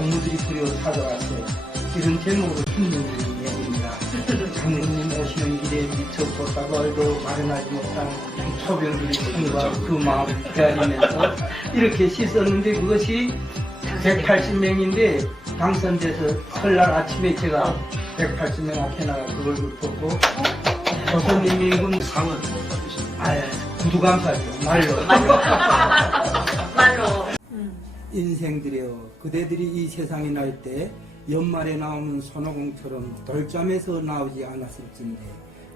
동무들이 그려 찾아와서 이런 제목으로 힘든 얘기입니다. 장로님 오시는 길에 미처 보다가도 마련하지 못한 초병들의 손과 그 마음을 헤아리면서 이렇게 씻었는데 그것이 180명인데 당선돼서 설날 아침에 제가 180명 앞에 나가 그걸 읊었고 조선인민군 상은 구두감사죠. 말로. 말로. 인생들이여 그대들이 이 세상에 날 때 연말에 나오는 손오공처럼 돌잠에서 나오지 않았을진데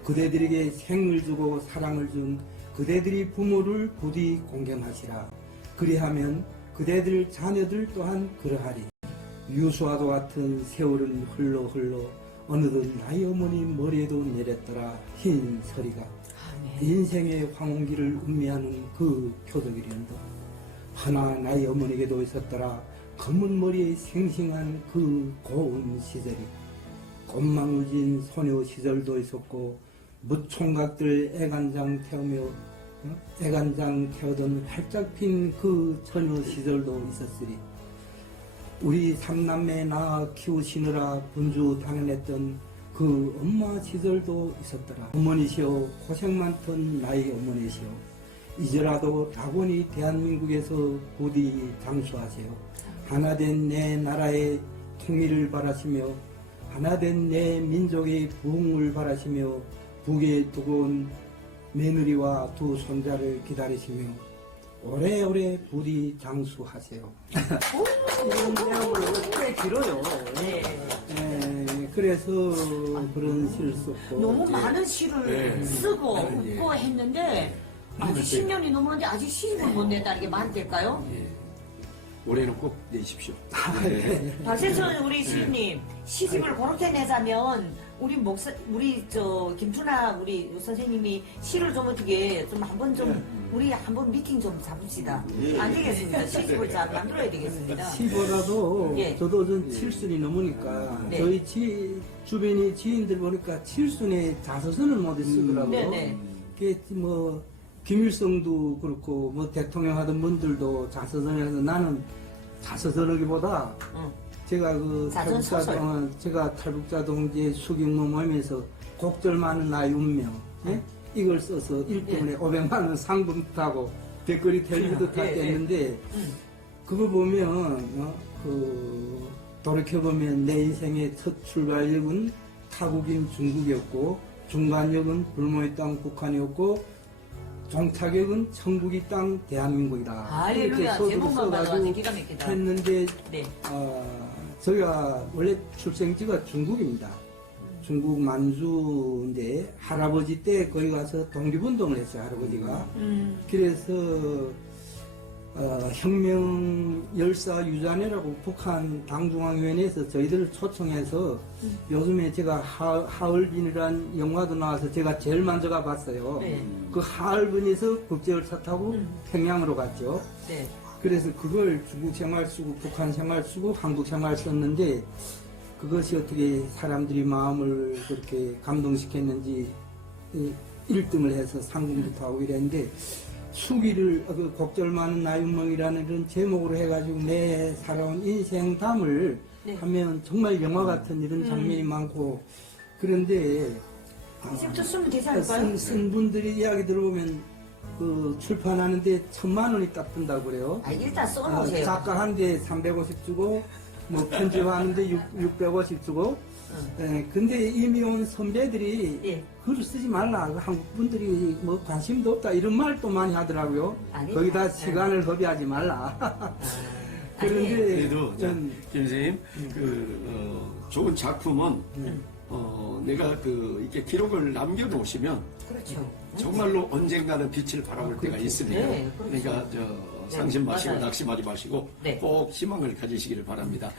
그대들에게 생을 주고 사랑을 준 그대들이 부모를 부디 공경하시라. 그리하면 그대들 자녀들 또한 그러하리. 유수와도 같은 세월은 흘러 어느덧 나의 어머니 머리에도 내렸더라 흰 서리가. 인생의 황혼기를 음미하는 그 표적이련다. 하나 나의 어머니에게도 있었더라 검은 머리에 생생한 그 고운 시절이. 꽃망울진 소녀 시절도 있었고 무총각들 애간장 태우던 활짝 핀 그 처녀 시절도 있었으리. 우리 삼남매 낳아 키우시느라 분주 당연했던 그 엄마 시절도 있었더라. 어머니시여 고생 많던 나의 어머니시여 이제라도 다곤히 대한민국에서 부디 장수하세요. 하나된 내 나라의 통일을 바라시며 하나된 내 민족의 부흥을 바라시며 북에 두고 온 며느리와 두 손자를 기다리시며 오래오래 부디 장수하세요. 이런 내용을 꽤 길어요. 네. 그래서 그런 시를 썼고 너무 많은 시를 쓰고 읊고 했는데 아직 10년이 넘었는데 아직 시집을 못 냈다는 게 말이 될까요? 올해는 꼭 내십시오. 박세천 우리 시인님 시집을 그렇게 내자면 우리 김춘아 우리 선생님이 시를 좀 어떻게 좀 한번 우리 한번 미팅 좀 잡읍시다. 안 되겠습니다. 시집을 잘 만들어야 되겠습니다. 시보라도 저도 좀 7순이 넘으니까 저희 주변의 지인들 보니까 7순에 자서전을 못 쓰더라고요. 그게 뭐 김일성도 그렇고 뭐 대통령 하던 분들도 자서전을 해서 나는 자서전하기보다 제가 탈북자 동지의 수경모 모임에서 곡절 많은 나의 운명 이걸 써서 일 때문에 500만 원 상금 타고 댓글이 텔레비도 탔겠는데 그거 보면 돌이켜보면 내 인생의 첫 출발역은 타국인 중국이었고 중간역은 불모의 땅 북한이었고 종착역은 천국이 땅 대한민국이다. 이렇게 소설을 써가지고 했는데 저희가 원래 출생지가 중국입니다. 중국 만주인데 할아버지 때 거기 가서 독립운동을 했어요. 할아버지가. 그래서 혁명 열사 유자네라고 북한 당중앙위원회에서 저희들을 초청해서 요즘에 제가 하얼빈이라는 영화도 나와서 제가 제일 먼저 가봤어요. 그 하얼빈에서 국제열차 타고 평양으로 갔죠. 그래서 그걸 중국 생활 쓰고 북한 생활 쓰고 한국 생활 썼는데 그것이 어떻게 사람들이 마음을 그렇게 감동시켰는지 1등을 해서 상금도 타고 이랬는데 수기를 곡절 많은 나의 운명이라는 이런 제목으로 해가지고 내 살아온 인생담을 하면 정말 영화 같은 이런 장면이 많고 그런데 이제부터 쓰면 되지 않을까요? 쓴 분들이 이야기 들어보면 그 출판하는데 1000만 원이 딱 든다고 그래요. 일단 써놓으세요. 작가 한 대 350 주고 뭐 편집하는데 650 주고 근데 이미 온 선배들이 글을 쓰지 말라. 한국 분들이 뭐 관심도 없다. 이런 말도 많이 하더라고요. 거기다 시간을 허비하지 말라. 그런데 그래도 김 선생님 좋은 작품은 내가 이렇게 기록을 남겨놓으시면 정말로 언젠가는 빛을 바라볼 때가 있습니다. 그러니까 상심 마시고 낙심하지 마시고 꼭 희망을 가지시기를 바랍니다.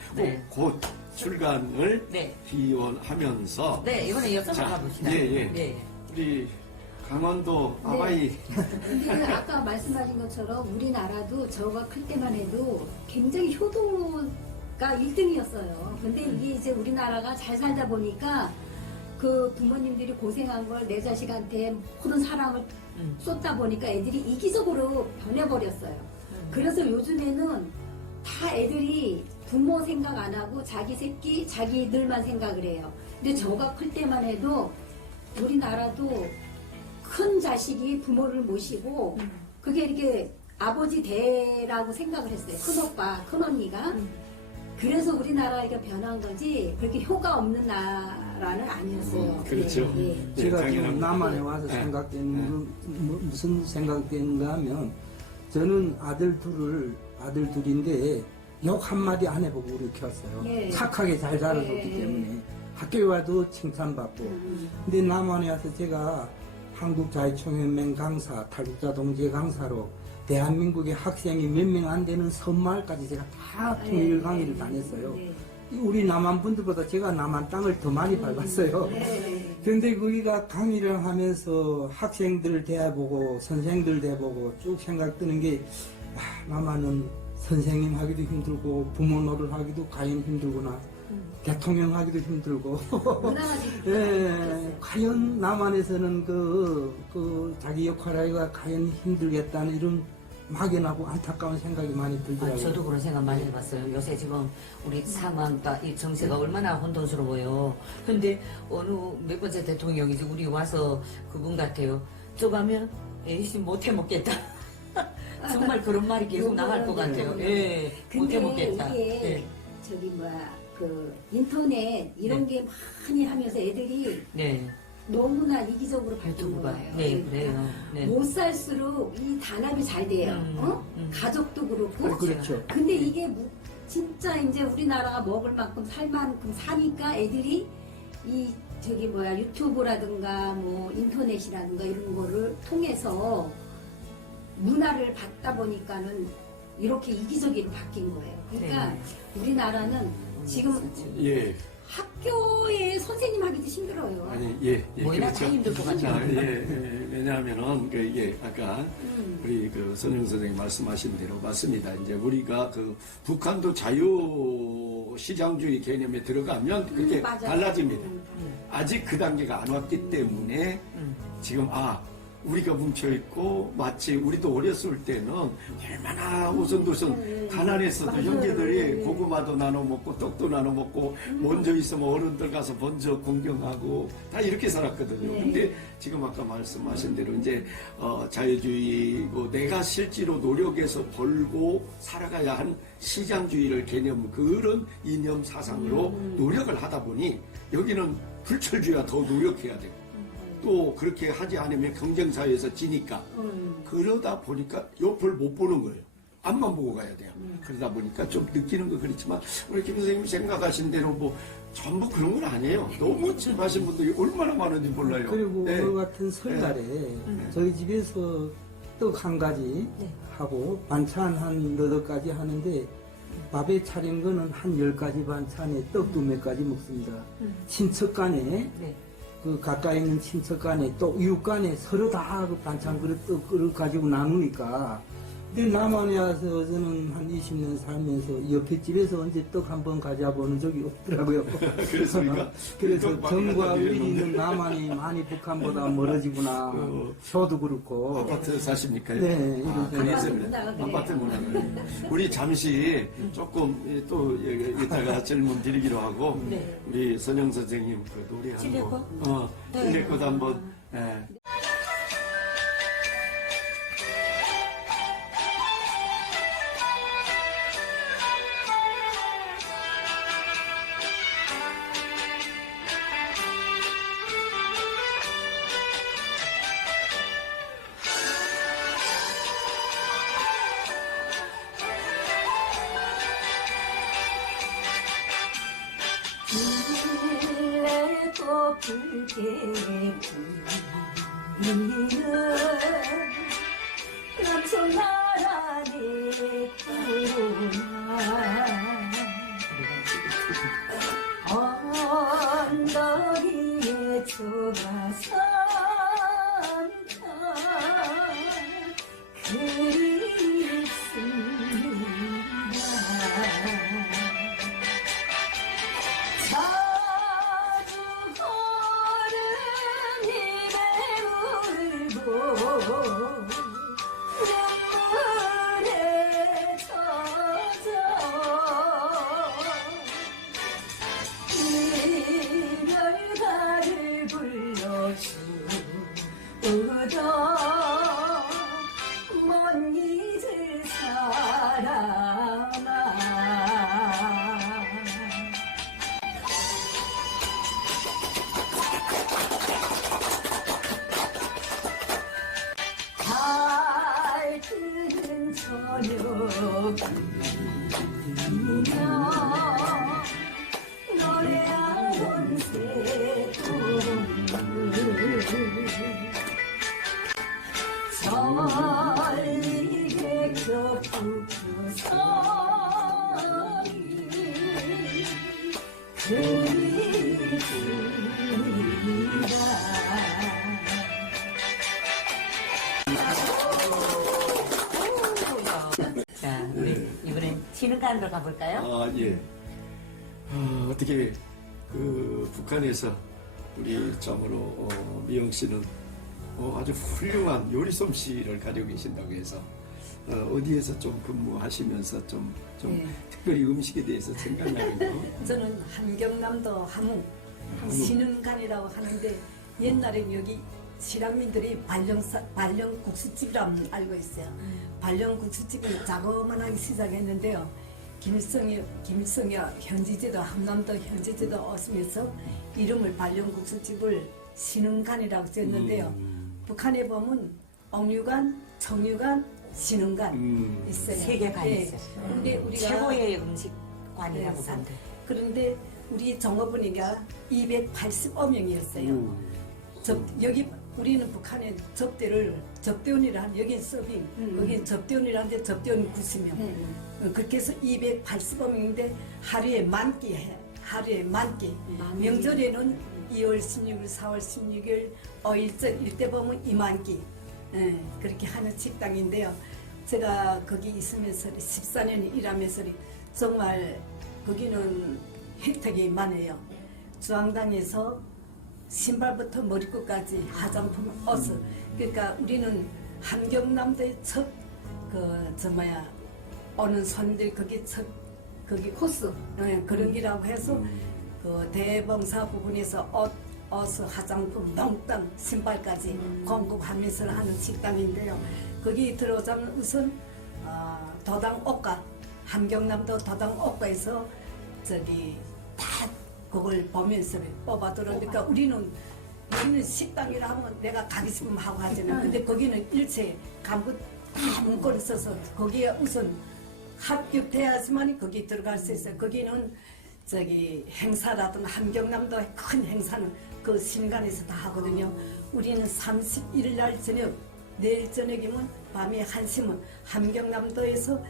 곧 출간을 기원하면서 이번에 여쭤봐 가봅시다. 우리 강원도 아바이 아까 말씀하신 것처럼 우리나라도 저가 클 때만 해도 굉장히 효도가 1등이었어요. 근데 이게 이제 우리나라가 잘 살다 보니까 그 부모님들이 고생한 걸 내 자식한테 모든 사랑을 쏟다 보니까 애들이 이기적으로 변해버렸어요. 그래서 요즘에는 다 애들이 부모 생각 안 하고 자기 새끼, 자기들만 생각을 해요. 근데 저가 클 때만 해도 우리나라도 큰 자식이 부모를 모시고 그게 이렇게 아버지 대라고 생각을 했어요. 큰오빠, 큰언니가. 그래서 우리나라가 변한 거지 그렇게 효가 없는 나라는 아니었어요. 그렇죠. 예, 예. 네, 제가 당연합니다. 지금 남한에 와서 네. 생각되는 건 무슨 생각되는가 하면 저는 아들 둘인데 욕 한마디 안 해보고 우리 키웠어요. 예. 착하게 잘 자라줬기 예. 때문에 학교에 와도 칭찬받고. 근데 남한에 와서 제가 한국자유총연맹 강사, 탈북자 동지회 강사로 대한민국의 학생이 몇 명 안 되는 섬마을까지 제가 다 통일 강의를 다녔어요. 네. 우리 남한 분들보다 제가 남한 땅을 더 많이 밟았어요. 네. 그런데 거기가 강의를 하면서 학생들 대해보고 선생들 대해보고 쭉 생각 드는 게 남한은 선생님 하기도 힘들고 부모 노릇 하기도 과연 힘들구나. 대통령 하기도 힘들고. 예, 과연 남한에서는 자기 역할하기가 과연 힘들겠다는 이런 막연하고 안타까운 생각이 많이 들더라고요. 저도 그런 생각 많이 해봤어요. 요새 지금 우리 상황과 이 정세가 얼마나 혼돈스러워요. 근데 어느 몇 번째 대통령이지 우리 와서 그분 같아요. 저 가면 에이씨 못해 먹겠다. 정말 그런 말이 계속 나갈 것 같아요. 예, 못해 근데 먹겠다. 이게 예. 저기 인터넷 이런 게 많이 하면서 애들이 네. 너무나 이기적으로 바뀐 유튜브가. 거예요. 네, 그래요. 네. 못 살수록 이 단합이 잘 돼요. 어? 음. 가족도 그렇고. 그렇죠. 근데 이게 진짜 이제 우리나라가 먹을 만큼 살 만큼 사니까 애들이 유튜브라든가 인터넷이라든가 이런 거를 통해서 문화를 받다 보니까는 이렇게 이기적으로 바뀐 거예요. 그러니까 네. 우리나라는 지금 예. 학교에 선생님 하기도 힘들어요. 아니, 예. 뭐이나 다 힘들 것 같아요. 왜냐하면은, 이게 아까 우리 선영 선생님 말씀하신 대로 맞습니다. 이제 우리가 북한도 자유시장주의 개념에 들어가면 그게 맞아요. 달라집니다. 아직 그 단계가 안 왔기 때문에 지금, 우리가 뭉쳐있고 마치 우리도 어렸을 때는 얼마나 오손도손 가난했어도 형제들이 고구마도 나눠 먹고 떡도 나눠 먹고 먼저 있으면 어른들 가서 먼저 공경하고 다 이렇게 살았거든요. 근데 지금 아까 말씀하신 대로 이제 자유주의고 내가 실제로 노력해서 벌고 살아가야 한 시장주의를 개념 그런 이념 사상으로 노력을 하다 보니 여기는 불철주의가 더 노력해야 되고 또 그렇게 하지 않으면 경쟁사회에서 지니까 그러다 보니까 옆을 못 보는 거예요. 앞만 보고 가야 돼요. 그러다 보니까 좀 느끼는 거 그렇지만 우리 김 선생님이 생각하신 대로 전부 그런 건 아니에요. 너무 찜하신 분들이 얼마나 많은지 몰라요. 그리고 네. 오늘 같은 설날에 저희 집에서 떡 한 가지 하고 반찬 한 8가지 하는데 밥에 차린 거는 한 10가지 반찬에 떡도 몇 가지 먹습니다. 친척 간에 네. 가까이 있는 친척 간에 또 이웃 간에 서로 다 반찬 떡 그릇 가지고 나누니까. 근데 남한에 와서 저는 한 20년 살면서 옆에 집에서 언제 떡 한번 가져본 적이 없더라고요. 그래서 우리가 그래서 떡 정과 많이 위리 있는 남한이 많이 북한보다 멀어지구나. 저도 그렇고. 아파트 사십니까? 네, 그래서 문화가 그래요. 아파트 문화가. 우리 잠시 조금 또 이따가 질문 드리기로 하고 네. 우리 선영 선생님 노래 찔레꽃? 한번 찔레꽃 한번 길래꽃 붉게 피는 남촌 나란히 언덕 위에 초가 산타 그립습니다. 자주 걸음 입에 울고 눈물에 젖어 노래하는 새똥 저리 백석 북서리 자, 우리 이번엔 신흥간으로 가볼까요? 아, 예. 어떻게 그 북한에서 우리 참으로 미영 씨는 아주 훌륭한 요리 솜씨를 가지고 계신다고 해서 어디에서 좀 근무하시면서 좀 네. 특별히 음식에 대해서 생각나는 거. 저는 한경남도 함흥 신흥간이라고 하는데 옛날엔 여기 실향민들이 발령국수집이라면 알고 있어요. 발령국수집을 자그마하게 시작했는데요. 김일성이 현지제도 함남도 현지제도 얻으면서 이름을 발령국수집을 신흥간이라고 지었는데요. 북한에 보면 억류간, 청류간, 신흥간 있어요. 세 개 간이 네. 있어요. 근데 우리가 최고의 음식관이라고 네, 보는데. 그런데 우리 정어분이가 280어명이었어요. 여기 우리는 북한에 접대원이라 한 여긴 서빙, 여긴 접대원이라는데 접대원 90명. 그렇게 해서 280어명인데 하루에 만 끼 해. 하루에 만 끼. 명절에는 2월 16일, 4월 16일, 어일절 이때 보면 2만 끼. 그렇게 하는 식당인데요. 제가 거기 있으면서 14년 일하면서 정말 거기는 혜택이 많아요. 주황당에서 신발부터 머리끝까지 화장품, 옷을. 그러니까 우리는 한경남도의 오는 손님들 거기 코스 그런 기라고 해서 그 대봉사 부분에서 옷, 화장품, 농땅, 신발까지 공급하면서 하는 식당인데요. 거기 들어오자면 우선 도당 옷가, 함경남도 도당 옷가에서 다 그걸 보면서 뽑아 들어오니까 우리는 식당이라 하면 내가 가기 싶으면 하고 하잖아요. 근데 거기는 일체 간부 다 문건 써서 거기에 우선 합격돼야지만 거기 들어갈 수 있어요. 거기는 행사라든가 함경남도의 큰 행사는 그 신간에서 다 하거든요. 우리는 31일 날 저녁, 내일 저녁이면 밤에 1시면 함경남도에서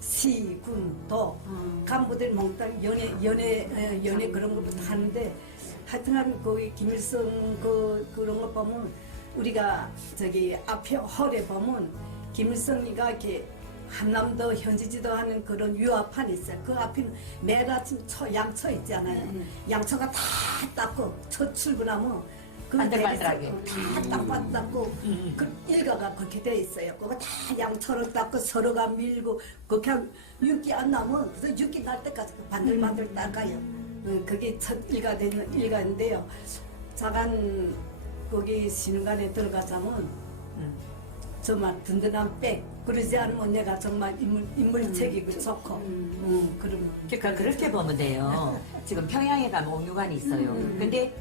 시군도 간부들 몽땅 연애 그런 것부터 하는데 하여튼간 거기 김일성 그런 거 보면 우리가 앞에 홀에 보면 김일성이가 이렇게 한남도 현지지도 하는 그런 유화판이 있어요. 그 앞에는 매일 아침 양초 있잖아요. 양초가 다 닦고 첫 출근하면 반들반들하게. 다 닦고 그 일가가 그렇게 돼 있어요. 그거 다 양초를 닦고 서로가 밀고 그렇게 하면 윤기 안 나면 그래서 윤기 날 때까지 반들반들 닦아요. 그게 첫 일가 되는 일가인데요. 자간 거기 신간에 들어가자면 정말 든든한 백 그러지 않으면 내가 정말 인물책이 좋고 그러면 그러니까 그렇게 보면 돼요. 지금 평양에 가면 옥류관이 있어요. 근데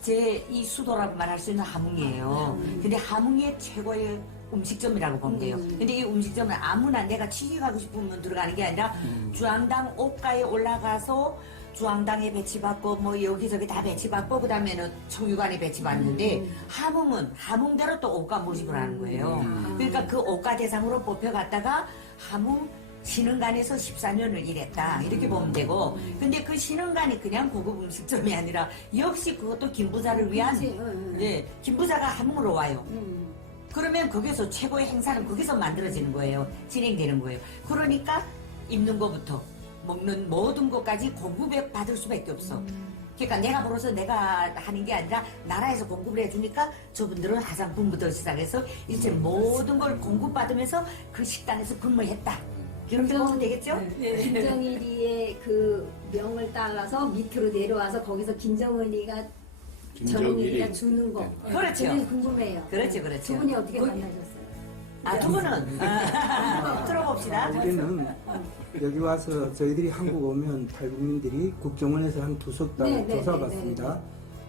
제 이 수도라고 말할 수 있는 함흥이에요. 근데 함흥의 최고의 음식점이라고 보면 돼요. 근데 이 음식점은 아무나 내가 취직하고 싶으면 들어가는 게 아니라 주황당 옷가에 올라가서 주황당에 배치받고 뭐 여기저기 다 배치받고 그다음에는 청유관에 배치받는데 함흥은 함흥대로 또 옷가 모집을 하는 거예요. 그러니까 그 옷가 대상으로 뽑혀갔다가 함흥 신흥간에서 14년을 일했다 이렇게 보면 되고 근데 그 신흥간이 그냥 고급 음식점이 아니라 역시 그것도 김부자를 위한 네, 김부자가 함흥으로 와요. 그러면 거기서 최고의 행사는 거기서 만들어지는 거예요. 진행되는 거예요. 그러니까 입는 것부터 먹는 모든 것까지 공급에 받을 수밖에 없어. 그러니까 내가 벌어서 내가 하는 게 아니라 나라에서 공급을 해주니까 저분들은 화장품부터 시작해서 일체 모든 걸 공급받으면서 그 식당에서 근무했다. 이렇게 보면 되겠죠? 김정일이의 그 명을 따라서 밑으로 내려와서 거기서 김정은이가 정일이가 주는 거. 그렇죠. 그게 궁금해요. 그렇죠, 그렇죠. 두 분이 어떻게 만나셨어요? 두 분은 들어봅시다. 우리는 여기 와서 저희들이 한국 오면 탈북민들이 국정원에서 한 2석 달 네, 네, 조사받습니다.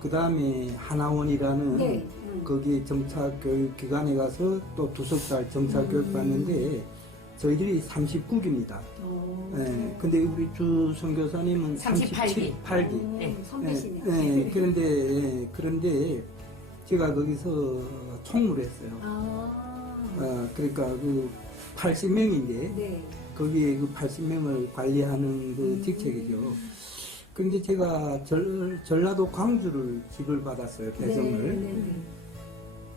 그 다음에 하나원이라는 네, 거기 정착교육기관에 가서 또 2석 달 정착교육 받는데 저희들이 39기입니다. 예, 근데 우리 주 선교사님은 38기. 38기. 네. 선배시네요. 그런데 제가 거기서 총무를 했어요. 그러니까 그 80명인데 네. 거기에 그 80명을 관리하는 그 직책이죠. 그런데 제가 전라도 광주를 집을 받았어요, 배정을. 네.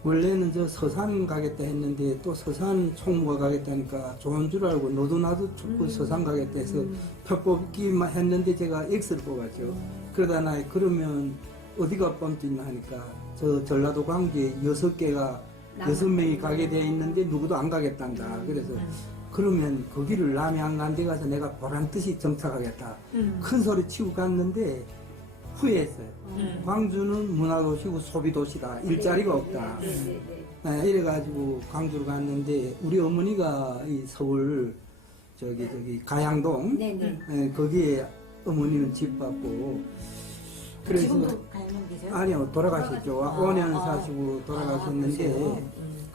원래는 저 서산 가겠다 했는데 또 서산 총무가 가겠다니까 좋은 줄 알고 너도 나도 그 서산 가겠다 해서 표 뽑기만 했는데 제가 X를 뽑았죠. 그러다 나 그러면 어디가 뻔했나 하니까 저 전라도 광주에 6개가 6명이 가게 돼 있는데 누구도 안 가겠단다. 그래서 그러면 거기를 남이 안 간 데 가서 내가 보란 듯이 정착하겠다. 큰 소리 치고 갔는데 후회했어요. 광주는 문화도시고 소비도시다. 일자리가 없다. 이래가지고 광주로 갔는데 우리 어머니가 이 서울 저기 가양동 거기에 어머니는 집 받고 그래서 지금도 가양동 계세요? 아니요 돌아가셨죠. 5년 사시고 돌아가셨는데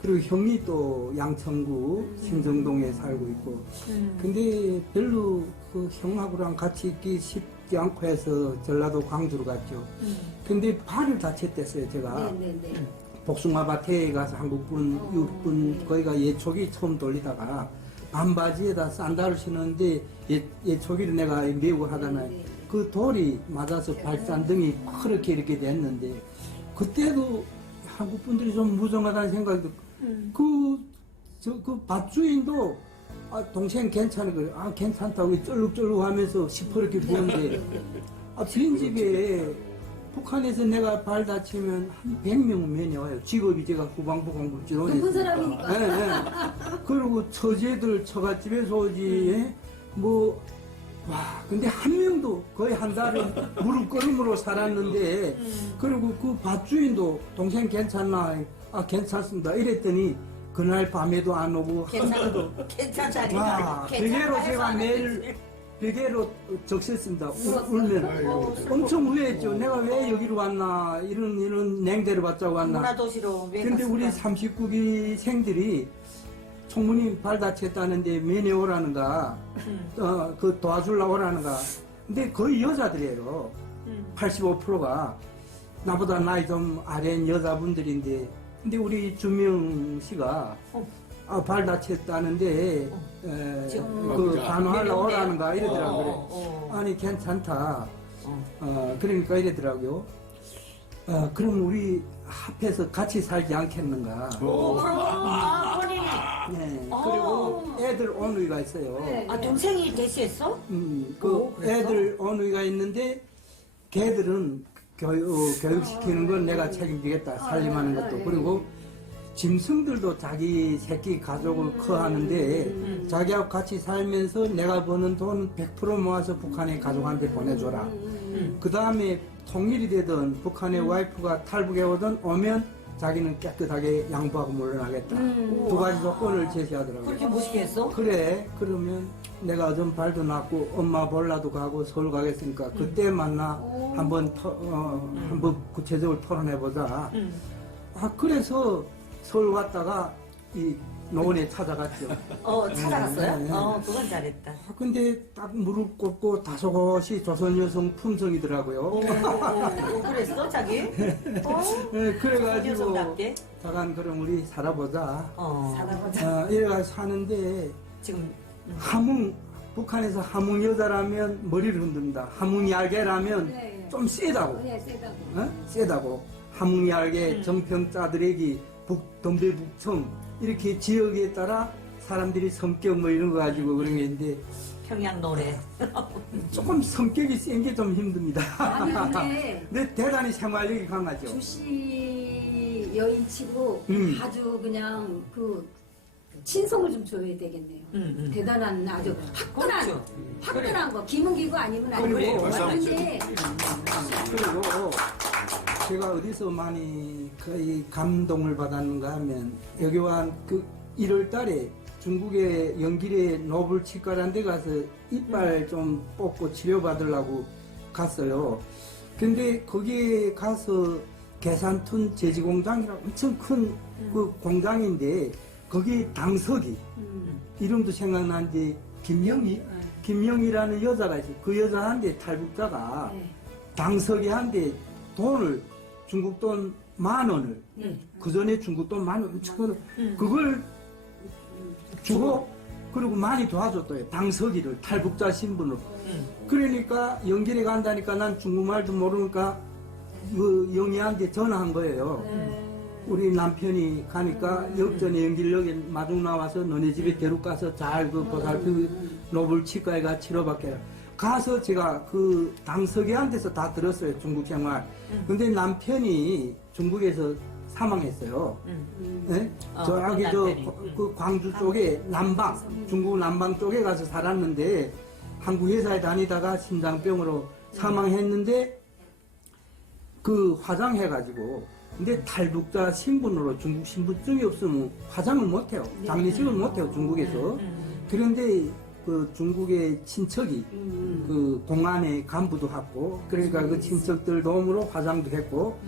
그리고 형이 또 양천구 신정동에 살고 있고 근데 별로 그 형하고랑 같이 있기 쉽지 않고 해서 전라도 광주로 갔죠. 근데 발을 다쳤댔어요 제가. 복숭아밭에 가서 한국분, 육분 거기가 예초기 처음 돌리다가 반바지에다 샌들을 신었는데 예초기를 내가 메고 하다가 그 돌이 맞아서 발산등이 그렇게 이렇게 됐는데 그때도 한국 분들이 좀 무정하다는 생각이 그 밭주인도 동생 괜찮은 거예요. 괜찮다고 쩔룩쩔룩 하면서 시퍼렇게 부었는데 빈집에 북한에서 내가 발 다치면 한 100명은 면회와요. 직업이 제가 후방부 공급지로 높은 사람이니까. 그리고 처제들 처갓집에서 오지 근데 한 명도 거의 한 달은 무릎걸음으로 살았는데 그리고 그 밭주인도 동생 괜찮나? 괜찮습니다. 이랬더니 그날 밤에도 안 오고 괜찮다니까. 베개로 제가 매일 베개로 적셨습니다. 울면 엄청 후회했죠. 내가 왜 여기로 왔나 이런 냉대를 받자고 왔나. 문화도시로 왜 근데 우리 갔을까? 39기 생들이 총무님 발 다쳤다는데 면회 오라는가, 그 도와주려고 오라는가. 근데 거의 여자들이에요. 85%가 나보다 나이 좀 아래인 여자분들인데, 근데 우리 주명 씨가 발 다쳤다는데 그 간호하려고 오라는가 이러더라고요. 그래. 아니 괜찮다. 그러니까 이러더라고요. 그럼 우리 합해서 같이 살지 않겠는가. 본인이. 네. 그리고 애들 어느이가 있어요. 동생이 대시했어? 애들 어느이가 있는데 걔들은 교육시키는 건 내가 책임지겠다. 살림하는 것도. 그리고 짐승들도 자기 새끼 가족을 커하는데 자기하고 같이 살면서 내가 버는 돈 100% 모아서 북한의 가족한테 보내줘라. 그 다음에 통일이 되든 북한의 와이프가 탈북에 오면 자기는 깨끗하게 양보하고 물러나겠다. 두 가지 조건을 제시하더라고요. 그렇게 멋있게 했어? 그래. 그러면 내가 좀 발도 났고 엄마 볼라도 가고 서울 가겠으니까 그때 만나 한번 구체적으로 토론해보자. 그래서 서울 갔다가 이 노원에 찾아갔죠. 찾아갔어요? 네. 그건 잘했다. 근데 딱 무릎 꿇고 다소곳이 조선 여성 품성이더라고요. 그랬어, 자기? 네, 그래가지고 여성답게? 잠깐 그럼 우리 살아보자. 살아보자. 이래가 사는데 지금 북한에서 함흥 여자라면 머리를 흔든다. 함흥 얄개라면 좀 세다고. 세다고. 함흥 얄개, 정평짜드래기, 동대북청 이렇게 지역에 따라 사람들이 성격 이런 거 가지고 그런 게 있는데 평양 노래. 조금 성격이 센 게 좀 힘듭니다. 아니 근데 근데 대단히 생활력이 강하죠. 주시 여인치고 아주 그냥 그 친성을 좀 줘야 되겠네요. 대단한 아주 화끈한 거 김은기고 아니면 아니고. 근데 그리고 제가 어디서 많이 거의 감동을 받았는가 하면 여기 와 그 1월 달에 중국의 영길에 노블 치과라는 데 가서 이빨 좀 뽑고 치료받으려고 갔어요. 근데 거기에 가서 계산툰 제지공장이라고 엄청 큰 그 공장인데 거기 당석이 이름도 생각나는데 김영희라는 여자가 있어요. 그 여자한테 탈북자가 당석이한테 돈을 중국 돈 10,000원을 그 전에 중국 돈 10,000원 그걸 주고 그리고 많이 도와줬대요. 당석이를 탈북자 신분으로. 그러니까 연결해 간다니까 난 중국말도 모르니까 그 영희한테 전화한 거예요. 우리 남편이 가니까 역전에 연길역에 마중 나와서 너네 집에 데려가서 잘 그 보살피고 노블 치과에 가 치료받게 가서 제가 그 당석이한테서 다 들었어요. 중국 생활. 근데 남편이 중국에서 사망했어요. 네? 저기 그 광주 쪽에 남방 중국 남방 쪽에 가서 살았는데 한국 회사에 다니다가 심장병으로 사망했는데 그 화장해가지고 근데 탈북자 신분으로 중국 신분증이 없으면 화장을 못해요. 장례식을 못해요. 중국에서. 그런데 그 중국의 친척이 그 공안의 간부도 하고 그러니까 그 친척들 도움으로 화장도 했고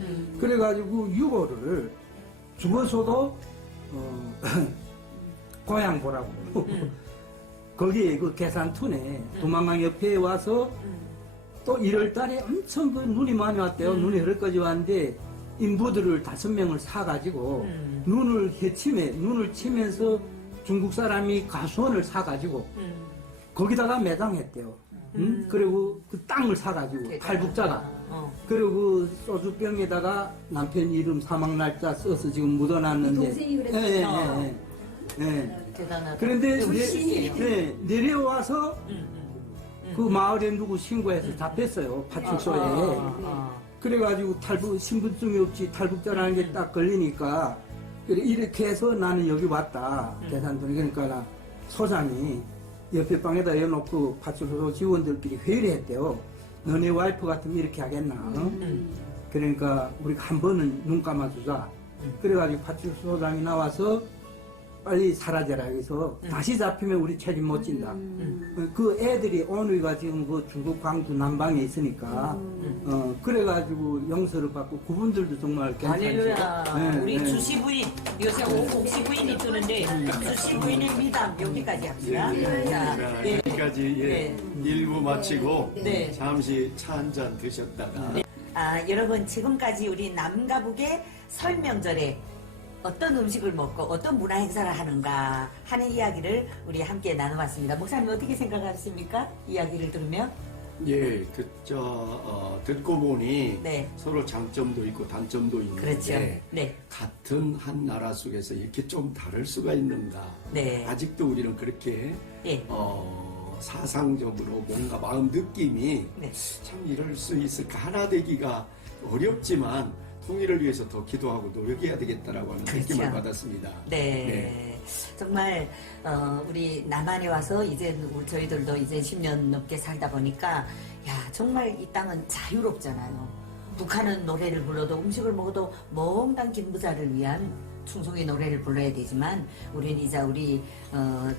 그래가지고 유고를 죽어서도 고향 보라고 거기에 그 계산툰에 도망강 옆에 와서 또 1월달에 엄청 그 눈이 많이 왔대요. 눈이 흐를까지 왔는데 인부들을 5명을 사가지고 눈을 눈을 치면서 중국 사람이 가수원을 사가지고 거기다가 매장했대요. 그리고 그 땅을 사가지고 탈북자가 그리고 그 소주병에다가 남편 이름 사망 날짜 써서 지금 묻어놨는데 동생이 그랬어요. 대단하다. 그런데 신이에요. 내려와서 그 마을에 누구 신고해서 잡혔어요. 파출소에. 그래가지고 탈북 신분증이 없지 탈북자라는 게 딱 걸리니까 그래 이렇게 해서 나는 여기 왔다 계산돈이 그러니까 나 소장이 옆에 방에다 여놓고 파출소 직원들끼리 회의를 했대요. 너네 와이프 같으면 이렇게 하겠나? 그러니까 우리가 한 번은 눈 감아주자. 그래가지고 파출소장이 나와서 빨리 사라져라 여기서 다시 잡히면 우리 책임 못 진다. 그 애들이 오누이가 지금 그 중국 광주 남방에 있으니까 그래가지고 용서를 받고 그분들도 정말 할렐루야. 괜찮죠. 우리 주시 부인 요새 옥시 부인이 뜨는데 주시 부인의 미담 여기까지 합시다. 자, 네. 여기까지 네. 일부 마치고 네. 잠시 차 한 잔 드셨다가 여러분 지금까지 우리 남과 북의 설명절에 어떤 음식을 먹고 어떤 문화 행사를 하는가 하는 이야기를 우리 함께 나눠봤습니다. 목사님 어떻게 생각하십니까? 이야기를 들으면? 예, 듣고 보니 네. 서로 장점도 있고 단점도 있는데 그렇죠. 네. 같은 한 나라 속에서 이렇게 좀 다를 수가 있는가? 네. 아직도 우리는 그렇게 예. 사상적으로 뭔가 마음 느낌이 네. 참 이럴 수 있을까 하나 되기가 어렵지만 통일을 위해서 더 기도하고 노력해야 되겠다라고 하는 그렇죠. 느낌을 받았습니다. 네. 정말 우리 남한에 와서 이제 저희들도 이제 10년 넘게 살다 보니까 야 정말 이 땅은 자유롭잖아요. 북한은 노래를 불러도 음식을 먹어도 몽땅 김부자를 위한 충성의 노래를 불러야 되지만 우리는 이제 우리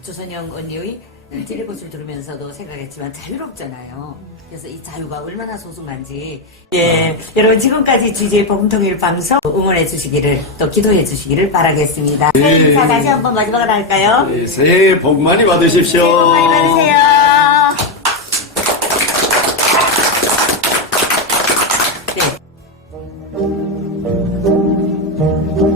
주선영 언니의 찌릿꽃을 들으면서도 생각했지만 자유롭잖아요. 그래서 이 자유가 얼마나 소중한지. 예, 여러분 지금까지 GJ 복음통일 방송 응원해 주시기를 또 기도해 주시기를 바라겠습니다. 네. 새해 인사 다시 한번 마지막으로 할까요? 네, 새해 복 많이 받으십시오. 새해 복 많이 받으세요. 네.